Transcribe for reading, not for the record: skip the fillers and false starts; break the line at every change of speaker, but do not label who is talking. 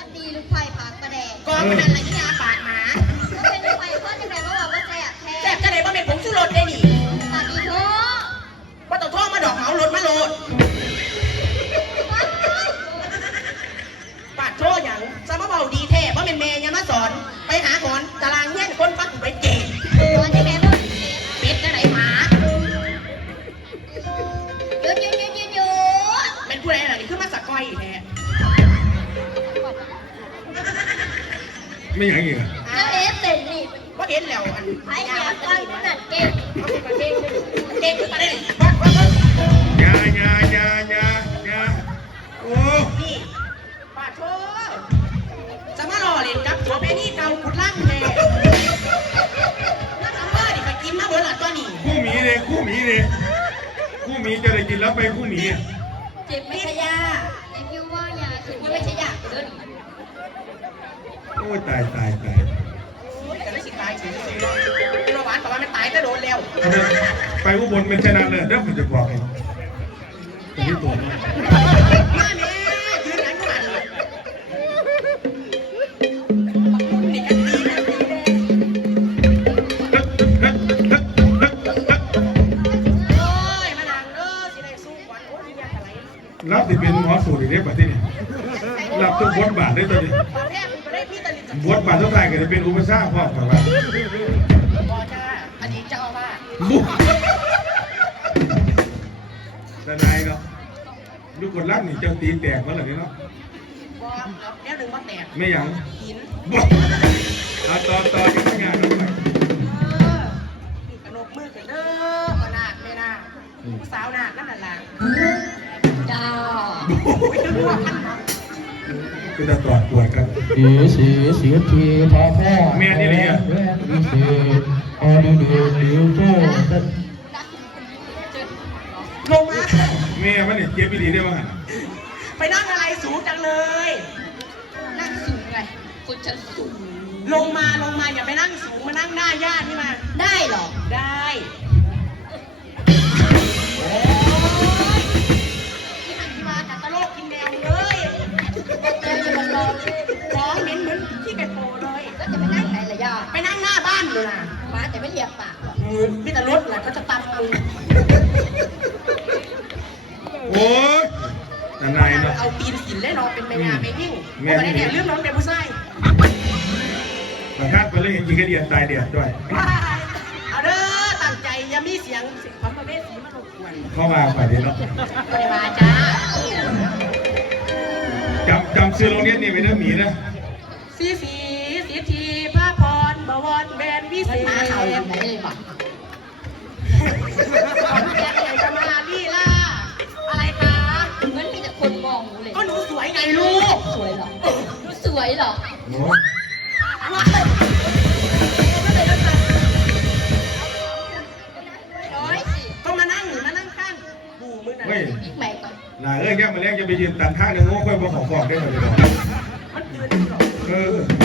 มันดีลูกไผ่ปากประแดง
กองมันอะไรที่ยาปากหมา
ก็เป็นลูกไผ่เพื่อนที่ไหนว่าแซ่บแท้
แซ่บจะไหนบ่เป็นผงชูรสได้ดิ
ปากอีโถ
ว่าต้องท่องมาดอกเหมารถมาโหลดปาดโชอย่างซามาเบาดีแท้เพราะเป็นเมย์ยังมาสอนไปหาหมอนตารางเงี้ยคนปักไปเก่ง
ตอนที่ไหนว่า
เป็ดจะไหนหมา
หยุด
เป็นผู้ใดล่ะนี่คือมาสักก้อยแท้
ไม่อย่างอีกอ่ะ
แล้วเต็นนี่
ว่าเห็นแล้วอัน
ไอ้เหี้ยก้อนมันนั่นเก่ง
เขาเป็นประเทศเก่งขึ้นมาได้
ยายาโอ้
นี่ปาดโชจะมาหล่อเล่นกับตัวแม่นี่เกาขุดล่างแท้น่าจะว่าดิไปกินมาเบอร์หลัดตัวนี้
คู่หมีจะได้กินแล้วไปคู่หมี
เจ็บไม่ใช่ยาเจ็บอยู่ว่ายาถึงว่าไม่ใช่ยาเกิน
โอ้ตาย
แต่ไม่สิตายถึงเป็นหวานแต่ว่ามันตายก็โดนแล้ว
ไปอุบลเป็นชนะเลยเดี๋ยวผมจะบอกให้ที่ตัวน้อง
มาแม่ยืนนั้นก่อนนี่กันดีนะโอ้ยมาดังเด้อสิได้สู้ขวัญโอ้ยยังอะไร
รับที่เป็นหมอสูตรอีกเด้ประเทศนี้รับทุกบทบาทได้ตัวนี้
ตอนแรกมันได้พี่ตะลิน
บทบาททุกทายก็จะเป็นอุปสรรคพ่อครับว่า
บอจ้าอดีตเจ้าว่า
บุกแต่นายเนาะลูกคนรักนี่เจ้าตีแตกมาหรือไงเนาะ
บอแล้วดึงมาแตก
ไม่หยัง
หิน
บุกเอาต่อยังไม่งานแล้วไป
กระนกมือกันเด้อมานาดไม่นาผู้สาวนาดนั่นน่ะล่ะ
จ้า
ไม่รู้ว่ามัน
คือจะตรวจกัน
สีทีทอพ่อ
แม่นี่เลยอ่ะ
สีออดีดีโจ้
ลงมา
แม่มันเนี่ยเจ็บไปดีได้บ้าง
ไปนั่งอะไรสูงจังเลย
นั่งสูงไงคุณจะสูง
ลงมาอย่าไปนั่งสูงมานั่งหน้าญาตินี่มา
ได้หรอ
ได้โอ้ยที่หันมาจากตะโลกกินแมวเลย
เจอจะมารอ
ของเหม็นเหมือนที่ไก่โปเลย
แล้วจะไปนั่งไหนล่ะย่า
ไปนั่งหน้าบ้านเลยนะ
ฟ้าแต่ไม่เรียกปากหรอก
มีแต่รถแหละเขาจะตำมึง
โอ้ยแต่นายเนาะ
เอาตีนสินเล่นนอนเป็นแม่ยาไม่ยิ่งเพราะว่าเนี่ยเรื่องน้องเป็นผู้ชาย
ประธานไปเลยเห็นยิงกระเดียนตายเดียดด้วย
เอาเด้อตั้งใจอย่ามีเสียงความประเภทสีมารบกวน
เข้ามาไปดีเนาะ
ไปมาจ้า
จำซื้อโรงเรียนนี่ไปเด้อหมีนะ
สีทีพระพรบวรแบนวิเศษ
มาเอาอยู่ไหนเลยบอก
ขอนแก่นเลยจะมาลี่ล่าอะไรคะ
เหมือนมีแต่คนมองหนูเลย
ก็หนูสวยไงลูก
สวยหรอหนูสวยหรอ
โอ้
น้อยสิ
ก็มานั่งข้างบูมือนั่น
เฮ้ย
อีกใหม่ก่อน
น่าแค่มาแล้วจะไปยืนตันท่าในโง่ค่อยบอกของได้หมดเลย
มันเกินหรอ
เออ